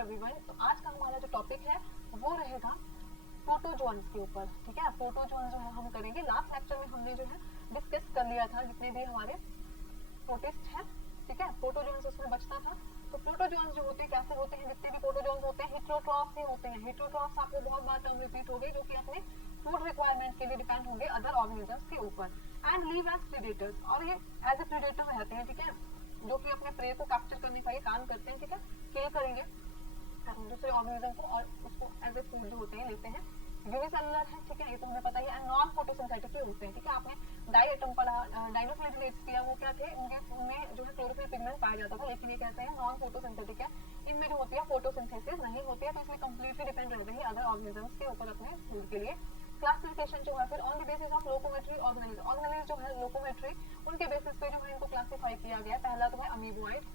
Everyone. तो आज का हमारा जो टॉपिक है वो रहेगा प्रोटोजोन्स के ऊपर। ठीक है, प्रोटोजोन जो है हम करेंगे। लास्ट लेक्चर में हमने जो है डिस्कस कर लिया था जितने भी हमारे प्रोटिस्ट हैं। ठीक है, प्रोटोजोन्स उसमें बचता था। तो प्रोटोजोन्स जो होते हैं कैसे होते हैं, जितने भी प्रोटोजोन्स होते हैं हेटेरोट्रॉफ्स ही होते हैं। हेटेरोट्रॉफ्स आपको बहुत बार टर्म रिपीट हो गई, जो कि अपने फूड रिक्वायरमेंट के लिए डिपेंड होंगे अदर ऑर्गेनिजम्स के ऊपर एंड लीव एज प्रेडेटर्स, और ये एज ए प्रेडेटर रहते हैं। ठीक है, जो कि अपने प्रे को कैप्चर करने का ये काम करते हैं। ठीक है, किल करेंगे दूसरे ऑर्गेनिज्म को और उसको एज ए फूड जो होते हैं लेते हैं। यूनिसेलुलर है, ठीक है, ये तो हमें पता ही है। नॉन फोटोसिंथेटिक होते हैं। ठीक है, आपने डाई एटम पढ़ा, डाइनोफ्लेजिलेट्स किया, वो क्या थे, उनमें जो है क्लोरोफिल पिगमेंट पाया जाता था, लेकिन ये कहते हैं नॉन फोटोसिंथेटिक है। इनमें जो होती है फोटोसिंथेसिस नहीं होती है, तो इसलिए कंप्लीटली डिपेंड रहते हैं अदर ऑर्गेनिजम्स के ऊपर अपने फूड के लिए। क्लासिफिकेशन जो है फिर ऑन द बेसिस ऑफ लोकोमेट्री ऑर्गेनेलिज्म। ऑर्गेनेलिज्म जो है लोकोमेट्री, उनके बेसिस पे जो है इनको क्लासिफाई किया गया। पहला तो है अमीबोइड,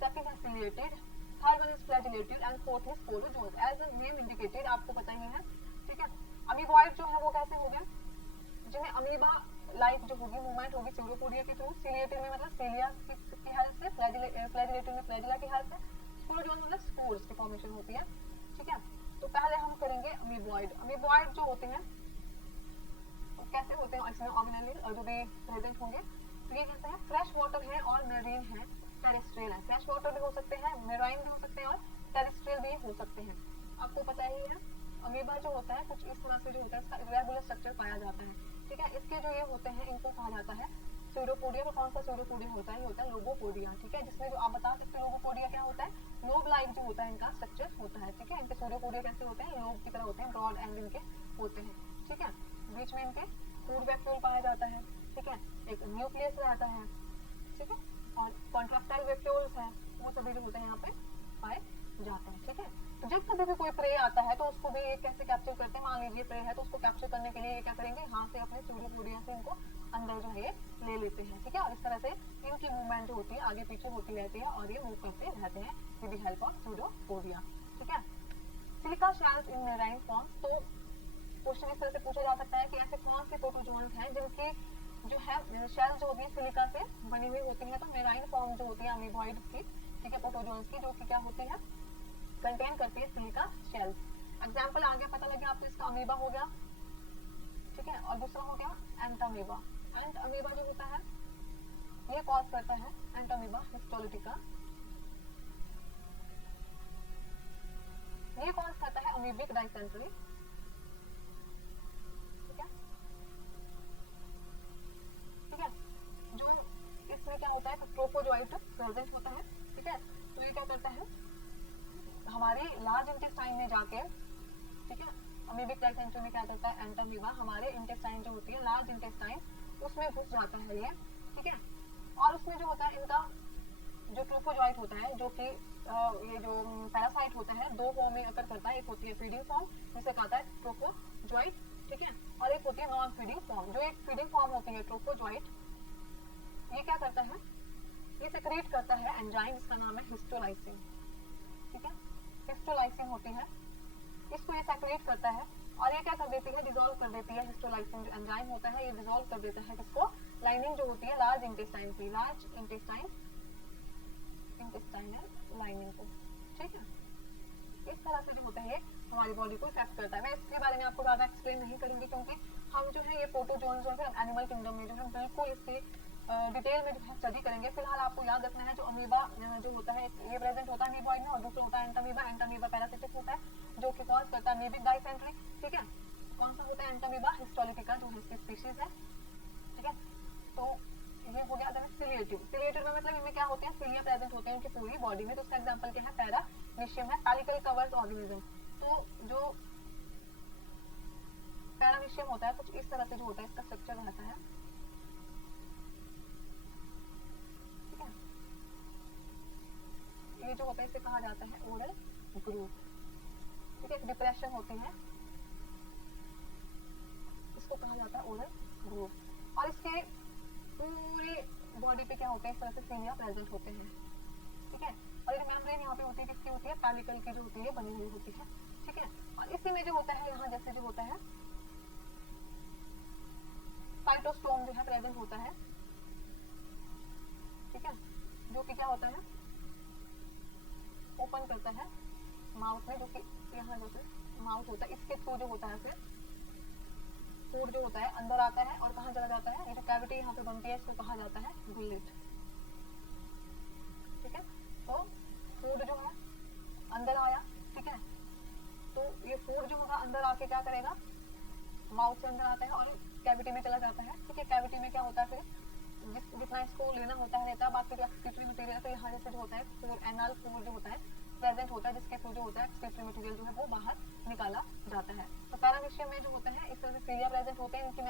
सेकंड है ciliated, third one is flagellated and fourth is protozoans. As the name indicated, आपको पता ही है। ठीक है, अमीबोइड जो है वो कैसे हो गए, जिन्हें अमीबा लाइक जो होगी मूवमेंट होगी सीरोपोडिया के थ्रू। सिलिएटेड में मतलब सिलिया की हेल्प से, फ्लैजिलेटेड में फ्लैजिला की हेल्प से, प्रोटोजोन्स मतलब स्पोर्स की फॉर्मेशन होती है। ठीक है, तो पहले हम करेंगे अमीबोइड। अमीबोइड जो होते हैं कैसे होते हैं, इसमें ऑर्गेनेल जो भी प्रेजेंट होंगे। तो ये कहते हैं फ्रेश वाटर है और मेरीन है, टेरेस्ट्रियल है। फ्रेश वाटर भी हो सकते हैं, मेराइन भी हो सकते हैं और टेरेस्ट्रियल भी हो सकते हैं। आपको पता ही है अमीबा जो होता है कुछ इस तरह से जो होता है, इसका इरेगुलर स्ट्रक्चर पाया जाता है। ठीक है, इसके जो ये होते हैं इनको कहा जाता है स्यूडोपोडिया। तो कौन सा स्यूडोपोडिया होता है, ये होता है लोगोपोडिया। ठीक है, जिसमें जो आप बता सकते हैं लोगोपोडिया क्या होता है, लोब लाइक जो होता है इनका स्ट्रक्चर होता है। ठीक है, इनके स्यूडोपोडिया कैसे होते हैं, लोब की तरह होते हैं, ब्रॉड एंड इनके होते हैं। ठीक है, बीच में इनके फूड वैक्यूल पाया जाता है। ठीक है, एक न्यूक्लियस रहता है। ठीक है, और कॉन्ट्रैक्टाइल वैक्यूल्स है, वो सभी जो होते हैं यहाँ पे पाए जाते हैं। ठीक है, तो जब कभी भी कोई प्रे आता है तो उसको भी एक कैसे कैप्चर करते हैं, मान लीजिए प्रे है तो उसको कैप्चर करने के लिए ये क्या करेंगे, यहाँ से अपने स्यूडोपोडिया से इनको अंदर जो है ये ले लेते हैं। ठीक है, और इस तरह से इनकी मूवमेंट जो होती है आगे पीछे होती रहती है और ये मूव करते रहते हैं with the help of pseudopodia. ठीक है, सिलिका शेल्स इन मेराइन फॉर्म्स। तो क्वेश्चन इस तरह से पूछा जा सकता है कि ऐसे कौन से प्रोटोजोन्स हैं जिनकी जो है शेल जो होती है सिलिका से बनी हुई होती है। तो मेराइन फॉर्म जो होती है अमीबॉइड की, ठीक है, प्रोटोजोन्स की, जो कि क्या होती है, कंटेन करती है सिलिका शेल्स। एग्जांपल आ गया, पता लग गया आपको, इसका अमीबा हो गया। ठीक है, और दूसरा हो गया एंटामीबा। एंटामीबा जो होता है ये कॉज करता है एंटामीबा हिस्टोलिटिका, ये कॉज करता है अमीबिक डाइसेंट्री। ठीक है, जो इसमें क्या होता है ट्रोफोजोइट प्रेजेंट होता है। ठीक है, तो ये क्या करता है हमारे लार्ज इंटेस्टाइन में जाके, ठीक है, अमीबिक डाइसेंट्री में क्या करता है एंटामीबा हमारे इंटेस्टाइन जो होती है लार्ज इंटेस्टाइन उसमें घुस जाता है ये। ठीक है, और उसमें जो होता है इनका जो ट्रोफोजोइट होता है, जो कि ये जो पैरासाइट होता है, दो फॉर्म में अकर करता है। एक होती है फीडिंग फॉर्म जिसे कहता है ट्रोफोजोइट, ठीक है, और एक होती है नॉन फीडिंग फॉर्म। जो एक फीडिंग फॉर्म होती है ट्रोफोजोइट, ये क्या करता है, ये सेक्रेट करता है एंजाइम, इसका नाम है हिस्टोलाइसिन। ठीक है, हिस्टोलाइसिन होती है, इसको ये सेक्रेट करता है और ये क्या कर देती है, डिसॉल्व कर देती है। हिस्टोलाइसिन जो एंजाइम होता है ये डिसॉल्व कर देता है किसको, लाइनिंग जो होती है लार्ज इंटेस्टाइन की, लार्ज इंटेस्टाइनल लाइनिंग को। ठीक है, इस तरह से जो होता है ये हमारी बॉडी को इफेक्ट करता है। मैं इसके बारे में आपको ज्यादा एक्सप्लेन नहीं करूंगी, क्योंकि हम जो है ये प्रोटोजोन्स जो है एनिमल किंगडम में जो है बिल्कुल इसकी डिटेल में जो है स्टडी करेंगे। फिलहाल आपको याद रखना है जो अमीबा जो होता है ये प्रेजेंट होता है अमीबॉइड में, और दूसरा होता है एंटामीबा। एंटामीबा पैरासिटिक होता है जो कि कॉज करता है अमीबिक डाइसेंट्री। ठीक है, कौन सा होता है एंटामीबा हिस्टोलिटिका जो है इसकी स्पीशीज है। ठीक है, तो ये हो गया। सिलिएटिव, सिलिएटिव में मतलब इनमें क्या होते हैं, सिलिया प्रेजेंट होते हैं उनकी पूरी बॉडी में। तो उसका एग्जांपल क्या है, पैरामीशियम है, पैलिकल कवर्ड ऑर्गेनिज्म। तो जो पैरामीशियम होता है कुछ इस तरह से जो होता है इसका स्ट्रक्चर रहता है। ठीक है, ये जो होता है इसे कहा जाता है ओरल ग्रूव। ठीक है, डिप्रेशन होती है, इसको कहा जाता है ओरल ग्रूव, और इसके पूरी बॉडी पे क्या होता है इस तरह से सिलिया प्रेजेंट होते हैं। ठीक है, और ये मेम्ब्रेन यहाँ पे होती है, किसकी होती है, पैलिकल की जो होती है बनी हुई होती है। ठीक है, और इसी में जो होता है यहाँ जैसे जो होता है साइटोस्टोम जो है प्रेजेंट होता है। ठीक है, जो कि क्या होता है ओपन करता है माउथ में, जो कि यहाँ जो माउथ होता है इसके थ्रू जो होता है फिर फूड जो होता है अंदर आता है और कहाँ चला जाता है, ये जो कैविटी यहाँ पे बनती है इसको कहा जाता है गुल्लेट। ठीक है, तो फूड जो है अंदर आया, ठीक है, तो ये फूड जो होगा अंदर आके क्या करेगा, माउथ से अंदर आता है और कैविटी में चला जाता है। ठीक है, कैविटी में क्या होता है फिर जितना इसको लेना होता है लेता, बाकी जो एक्सक्रीटरी मटेरियल तो यहाँ जैसे जो होता है फूड एनल फूड जो होता है प्रेजेंट होता है, जिसके थ्रू जो होता है एक्सक्रीटरी मटेरियल जो है वो बाहर निकाला जाता है। तो पैरामीशियम में जो होते हैं इस तरह से सीलिया प्रेजेंट होते हैं, इनकी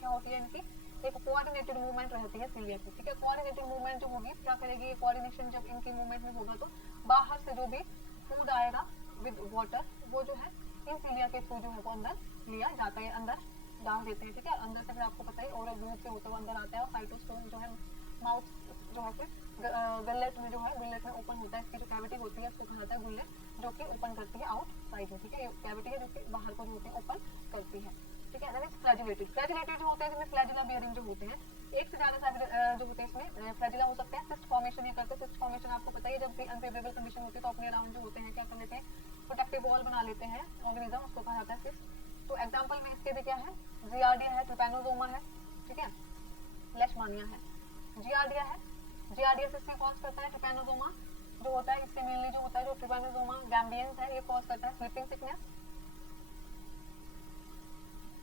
क्या होती है, इनकी एक कोऑर्डिनेटेड मूवमेंट रहती है सीलिया की। ठीक है, कोऑर्डिनेटेड मूवमेंट जो होगी क्या करेगी, कोऑर्डिनेशन जब इनकी मूवमेंट में होगा तो बाहर से जो भी फूड आएगा विद वाटर वो जो है इन सीलिया के थ्रू जो है वो अंदर लिया जाता है, अंदर डाल देते हैं। ठीक है, अंदर से फिर आपको पता है ओरल रूट से होता हुआ अंदर आता है और साइटोस्टोम जो है माउथ जो है फिर गलेट में जो है गुल्लेट में ओपन होता है, इसकी जो कैविटी होती है उसको कहा जाता है गुल्लेट, जो कि ओपन करती है आउटसाइड में। ठीक है, ये कैविटी है जो कि बाहर को जो होती है ओपन करती है। ठीक है, फ्लैजिलेटेड फ्लैजिलेटेड जो होते हैं जिसमें फ्लैजिला बियरिंग जो होते हैं, एक से ज्यादा जो होते हैं इसमें फ्लैजिला हो सकते हैं। सिस्ट फॉर्मेशन ये करते हैं, सिस्ट फॉर्मेशन आपको पता है जब भी अनफेवरेबल कंडीशन होती है तो अपने अराउंड जो होते हैं क्या कर लेते हैं, प्रोटेक्टिव वॉल बना लेते हैं ऑर्गेनिज्म, उसको कहा जाता है सिस्ट। तो एग्जांपल में इसके क्या है, जियार्डिया है, ट्रिपैनोसोमा है, ठीक है, लेशमानिया है। जियार्डिया है, जियार्डिया से कॉज करता है ट्रिपैनोसोमा जो होता है, इससे मेनली जो होता है जो ट्रिपैनोसोमा गैम्बियंस है ये कॉज करता है sleeping sickness,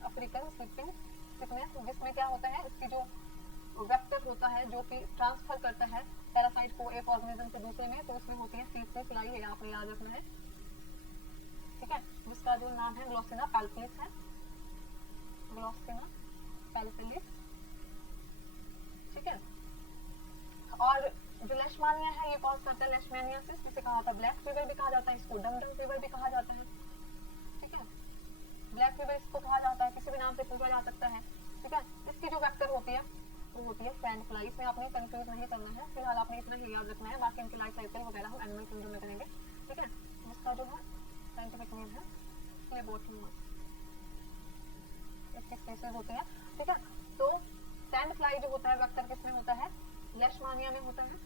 African sleeping sickness, जिसमें क्या होता है इसकी जो वेक्टर होता है जो कि ट्रांसफर करता है पैरासाइट को एक ऑर्गेनिज्म से दूसरे में, तो उसमें होती है सीसी फ्लाई, है आपने याद रखना है। ठीक है, जिसका जो नाम है ग्लोसिना पैल्पिलिस है, ग्लोसिना पैल्पिलिस। ठीक है, और जो लेशमानिया है ये कॉज करता है लेशमेनियासिस, जिसे कहा जाता है ब्लैक फीवर भी कहा जाता है, इसको डम फीवर भी कहा जाता है। ठीक है, ब्लैक फीवर इसको कहा जाता है, किसी भी नाम से पूछा जा सकता है। ठीक है, इसकी जो वेक्टर होती है वो होती है सैंड फ्लाई, इसमें आपने कंफ्यूज नहीं करना है, फिलहाल आपने इतना ही याद रखना है, बाकी इनकी लाइफ साइकिल वगैरह हम एनिमल किंगडम में करेंगे। ठीक है, जिसका जो है साइंटिफिक नेम है फ्लेबोट्रिमा, इसकी स्पीशीज होती है। ठीक है, तो सैंड फ्लाई जो होता है वेक्टर किसमें होता है, लेशमानिया में होता है,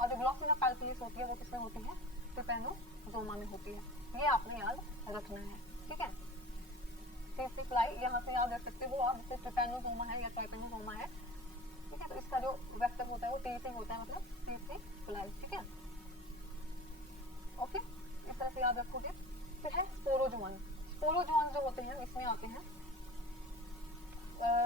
और जो ग्लोसिना पैल्पिलिस होती है वो किसमें होती है, ट्रिपैनोसोमा में होती है, ये आपने याद रखना है। ठीक है, सीसी फ्लाई यहाँ से याद रख सकते हो आप, जैसे ट्रिपैनोसोमा है या ट्राइपैनोसोमा है। ठीक है, तो इसका जो वेक्टर होता है वो टी से होता है, मतलब सीसी फ्लाई। ठीक है, ओके, इस तरह से याद रखोगे। फिर है स्पोरोजोन, स्पोरोजोन जो होते हैं इसमें आते हैं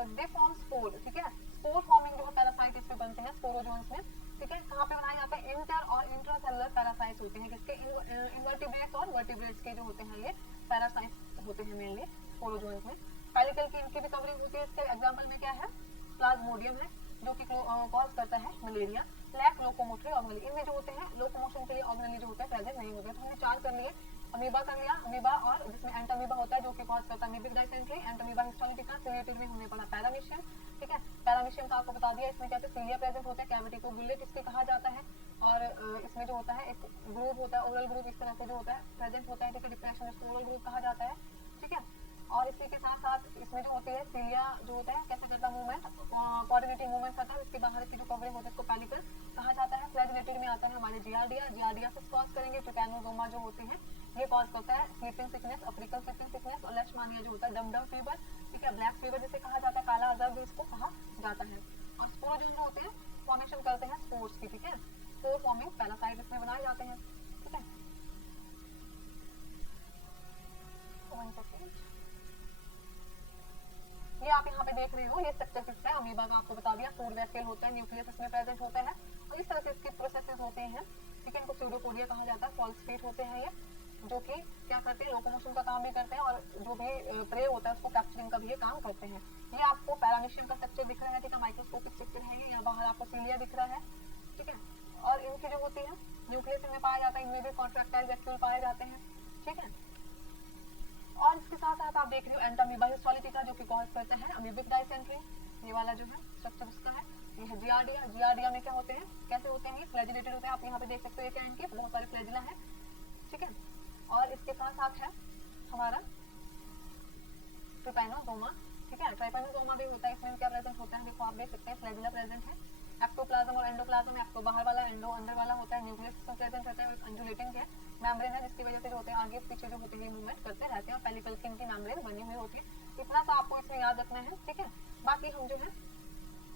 दे फॉर्म स्पोर। ठीक है, स्पोर फॉर्मिंग जो पैरासाइट इसमें बनते हैं स्पोरोजोन्स में। ठीक है, कहाँ पे बनाए जाते हैं, इंटर और इंट्रासेलुलर पैरासाइट्स होते हैं, जिसके इन्वर्टिब्रेट्स और वर्टिब्रेट्स के जो होते हैं ये पैरासाइट्स होते हैं मेनली स्पोरोजोन्स में। पेलिकल की इनकी भी कवरिंग होती है, इसके एग्जांपल में क्या है, प्लाज्मोडियम है जो कि कॉज करता है मलेरिया, लैक लोकोमोटरी ऑर्गेनेली, इनमें जो होते हैं लोकोमोशन के लिए ऑर्गेनेली जो होता है प्रेजेंट नहीं होते। तो हमने चार कर लिए, अमीबा कर लिया, अमीबा और जिसमें एंटामीबा होता है जो कि कॉज करता है amoebic dysentery, Entamoeba histolytica, ciliated में हमने पढ़ा पैरामीशियम। ठीक है, पैरामीशियम का आपको बता दिया, इसमें क्या है सीलिया प्रेजेंट होता है, कैविटी को गुल्लेट इसके कहा जाता है, और इसमें जो होता है एक ग्रुप होता है ओरल ग्रुप, इस तरह से जो होता है प्रेजेंट होता है, ठीक है, डिप्रेशन इसको ओरल ग्रुप कहा जाता है। ठीक है, और इसी के साथ साथ इसमें जो होती है सीलिया जो होता है कैसे करता है मूवमेंट, कोऑर्डिनेटिंग मूवमेंट करता है, इसके बाहर की जो कवरिंग होती है इसको पेलिकल कहा जाता है। फ्लैजिलेटेड में आता है हमारे जियार्डिया, जियार्डिया से कॉज करेंगे, ट्रिपैनोसोमा जो होते हैं ये कॉज करता है sleeping sickness, African sleeping sickness, और लेशमानिया जो होता है डम फीवर। ठीक है, ब्लैक फीवर जिसे कहा जाता है, काला अजहर भी इसको कहा जाता है। और स्पोरोजोन जो होते हैं फॉर्मेशन करते हैं स्पोर्स की। ठीक है, स्पोर फॉर्मिंग पैरासाइट इसमें बनाए जाते हैं। ठीक है, ये आप यहाँ पे देख रहे हो, ये स्ट्रक्चर किसका है, अमीबा का आपको बता दिया, फूड वेस्केल होता है, न्यूक्लियस इसमें प्रेजेंट होता है, और इस तरह के इसके प्रोसेसेस होते हैं। ठीक है, इनको स्यूडोपोडिया कहा जाता है, फॉल्स्पेट होते हैं ये, जो कि क्या करते हैं लोकोमोशन का काम भी करते हैं, और जो भी प्रे होता है उसको कैप्चरिंग का भी ये काम करते हैं। ये आपको पैरामीशियम का स्ट्रक्चर दिख रहा है, ठीक है, माइक्रोस्कोपिक स्ट्रक्चर है ये, यहाँ बाहर आपको सीलिया दिख रहा है। ठीक है, और इनकी जो होती है न्यूक्लियस इनमें पाया जाता है, इनमें भी कॉन्ट्रैक्टाइल वैक्यूल पाए जाते हैं। ठीक है, और इसके साथ साथ आप देख रहे हो एंटामीबा हिस्टोलिटिका जो कि कॉज करता है अमीबिक डाइसेंट्री, ये वाला जो है स्ट्रक्चर उसका है। ये है जियार्डिया, जियार्डिया में क्या होते हैं, कैसे होते हैं, फ्लैजिलेटेड होते हैं, आप यहाँ पे देख सकते हो, ये क्या इनके बहुत सारे फ्लैजिला है। ठीक है, और इसके साथ साथ है हमारा ट्रिपैनोसोमा। ठीक है, ट्राइपैनोसोमा भी होता है, इसमें क्या प्रेजेंट होता है, देखो आप देख सकते हैं फ्लैजिला प्रेजेंट है, एक्टोप्लाज्म और एंडोप्लाज्म, एक्टो बाहर वाला, एंडो अंदर वाला होता है, न्यूक्लियस इसमें प्रेजेंट रहता है, अंजुलेटिंग है, मेम्ब्रेन है जिसकी वजह से जो होते हैं आगे पीछे जो होते हैं मूवमेंट करते रहते हैं और पेलिकल की इनकी मेम्ब्रेन बनी हुई होती है। इतना सा आपको इसमें याद रखना है, ठीक है। बाकी हम जो है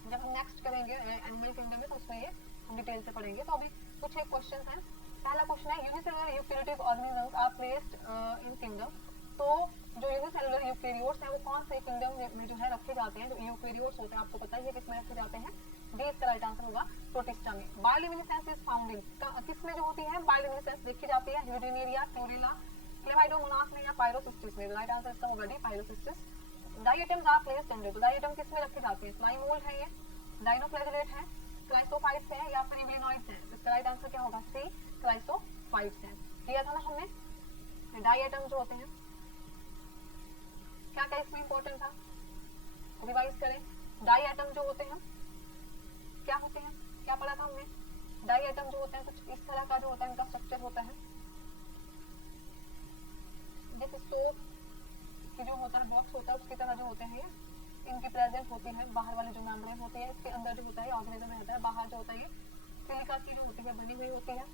जब हम नेक्स्ट करेंगे एनिमल किंगडम में तो उसमें ये हम डिटेल से पढ़ेंगे। तो अभी कुछ एक क्वेश्चन है। पहला क्वेश्चन है unicellular eukaryotic organisms are placed in kingdom. तो जो यूनिसेलुलर यूकैरियोट्स हैं वो कौन से किंगडम में जो है रखे जाते हैं? जो यूकैरियोट्स होते हैं आपको पता है किसमें रखे जाते हैं? डी इसका राइट आंसर होगा प्रोटिस्टा में। बायोल्यूमिनेसेंस इज फाउंड इन किसमें जो होती है बायोल्यूमिनेसेंस देखी जाती है? यूरिनेरिया, क्लोरेला, क्लेमाइडोमोनास में या पायरोसिस्टिस में? राइट आंसर इसका होगा D pyrocystis. Diatoms are placed under, तो डायटम किसमें रखे जाते हैं? स्लाइम मोल्ड है, ये डाइनोफ्लैगेलेट है, क्लाइसोफाइट्स है या फिर इग्लिनॉइड्स है? इसका राइट आंसर क्या होगा? सी क्लाइसोफाइट्स है। किया था ना हमने। डायटम जो होते हैं क्या क्या इसमें इंपॉर्टेंट था, रिवाइज करें। डायटम जो होते हैं क्या होते हैं, क्या पढ़ा था हमने? डायटम जो होते हैं कुछ इस तरह का जो होता है इनका स्ट्रक्चर होता है, जैसे सोप की जो होता है बॉक्स होता है उसकी तरह जो होते हैं ये इनकी प्रेजेंट होती है। बाहर वाली जो मेम्ब्रेन होती है इसके अंदर जो होता है ऑर्गेनिज्म रहता है, बाहर जो होता है ये सिलिका की जो होती है बनी हुई होती है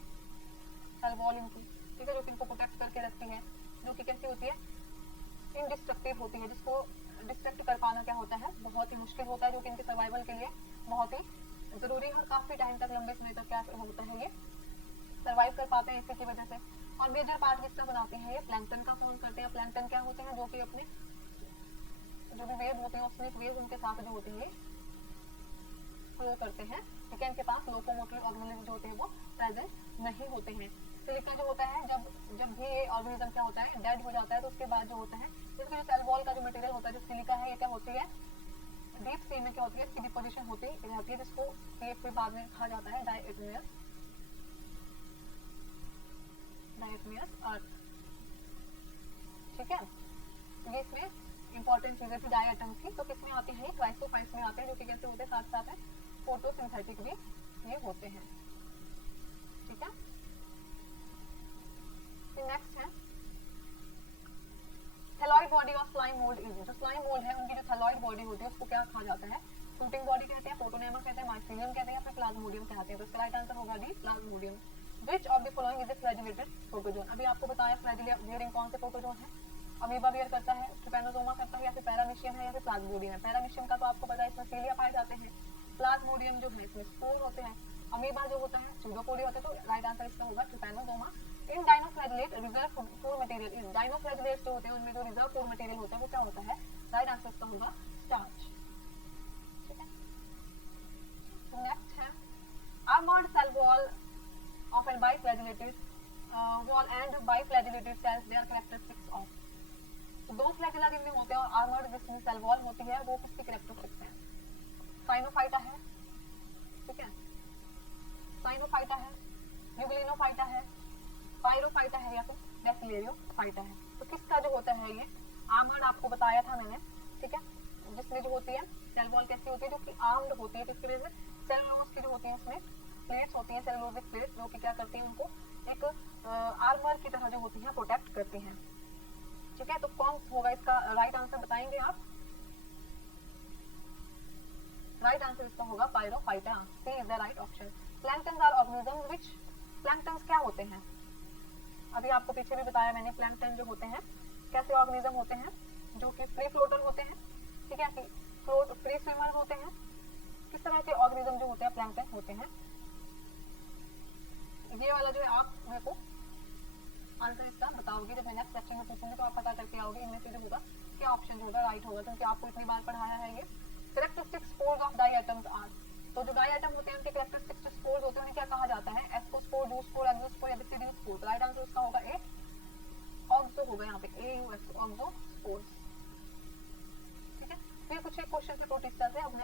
सेल वॉल इनकी, ठीक है, जो कि इनको प्रोटेक्ट करके रखती है, जो कि कैसी होती है? इनडिस्ट्रक्टिव होती है, जिसको डिस्ट्रक्ट कर पाना क्या होता है? बहुत ही मुश्किल होता है, जो कि इनके सर्वाइवल के लिए बहुत ही जरूरी है और काफी टाइम तक लंबे समय तक क्या होता है ये सर्वाइव कर पाते हैं इसी की वजह से। और मेजर पार्ट किसका बनाते हैं? ये प्लैंकटन का फॉर्म करते हैं। प्लैंकटन क्या होते हैं? जो कि अपने जो भी वेव होते हैं स्नेक वेव उनके साथ जो होते हैं फ्लो करते हैं, ठीक है। इनके पास लोकोमोटर ऑर्गेनिज्म जो होते हैं वो प्रेजेंट नहीं होते हैं। सिलिका जो होता है जब भी ये ऑर्गेनिज्म क्या होता है डेड हो जाता है तो उसके बाद जो होता है इसके जो सेल वॉल का जो मटेरियल होता है जो सिलिका है ये क्या होती है डीप सी में क्या होती है इसकी डिपोजिशन होती रहती है, जिसको ये फिर बाद में कहा जाता है डायटमियस अर्थ, ठीक है। ये इसमें इंपॉर्टेंट चीजें थी डायटम्स की। तो किसमें आती है? क्लाइसोफाइट्स में आते हैं, जो कि कैसे होते हैं साथ साथ है फोटोसिंथेटिक भी ये होते हैं, ठीक है। नेक्स्ट है thalloid body of slime mould is, जो स्लाइम मोल्ड है उनकी जो थैलॉइड बॉडी होती है उसको क्या कहा जाता है? फ्रूटिंग बॉडी कहते हैं, फोटोनेमा कहते हैं, माइसीलियम कहते हैं या फिर प्लाज्मोडियम कहते हैं। तो इसका राइट आंसर होगा D Plasmodium. Which of the following is a flagellated protozoan? अभी आपको बताया फ्लैजिला बियरिंग कौन से प्रोटोजोन है? अमीबा बियर करता है, ट्रिपैनोसोमा करता है या फिर पैरामीशियम है या फिर प्लाज्मोडियम है? पैरामीशियम का तो आपको पता है इसमें सीलिया पाए जाते हैं, प्लाज्मोडियम जो है इसमें स्पोर होते हैं, अमीबा जो होता है स्यूडोपोडिया होता है। तो राइट आंसर इसका होगा trypanosoma. In dinoflagellate reserve food material is, dinoflagellate जो होते हैं उनमें जो रिजर्व फूड मटेरियल होता है वो क्या होता है? राइट आंसर इसका होगा स्टार्च, ठीक है। नेक्स्ट है armoured cell wall of an biflagellated wall and biflagellated cells they are characteristics of. तो दो फ्लैजिला जिनमें होते हैं और आर्मर्ड जिसमें सेल वॉल होती है वो किसकी कैरेक्टरिस्टिक्स है? साइनोफाइटा है, ठीक है, साइनोफाइटा है, यूग्लिनोफाइटा है, पायरोफाइटा है या फिर बैसिलेरियोफाइटा है। तो किसका जो होता है ये आर्मर्ड आपको बताया था मैंने, ठीक है, जिसमें जो होती है सेल वॉल कैसी होती है जो कि आर्म्ड होती है, किसकी वजह से? सेलुलोज की जो होती है उसमें प्लेट्स होती हैं, सेलुलोजिक प्लेट्स जो कि क्या करती हैं उनको एक आर्मर की तरह जो होती है प्रोटेक्ट करती हैं, ठीक है। तो कौन होगा इसका राइट आंसर बताएंगे आप? राइट आंसर इसका होगा pyrophyta, C is the right option. Planktons are organism which, planktons क्या होते हैं? अभी आपको पीछे भी बताया मैंने, प्लैंक्टन जो होते हैं कैसे ऑर्गेनिज्म होते हैं? जो कि फ्री फ्लोटर होते हैं, ठीक है, फ्लोट फ्री स्विमर होते हैं। किस तरह के ऑर्गेनिज्म जो होते हैं प्लैंक्टन होते हैं? ये वाला जो है आप मेरे को आंसर इसका बताओगे जब मैं नेक्स्ट सेक्शन में पूछूंगी, तो आप पता करके आओगे इनमें से जो होगा क्या ऑप्शन जो होगा राइट होगा, क्योंकि आपको इतनी बार पढ़ाया है ये। Characteristic spores of diatoms are, तो जो डायटम होते हैं उनके कैरेक्टरिस्टिक स्पोर्स होते हैं उन्हें क्या कहा जाता है? एस्कोस्पोर, डूस्पोर, एक्सोस्पोर या डिसिडियोस्पोर। तो राइट आंसर इसका होगा ए ऑक्सो होगा, यहाँ पे ए यू एक्स ऑक्सोस्पोर्स, ठीक है। फिर कुछ एक क्वेश्चन है प्रोटिस्टा से। अब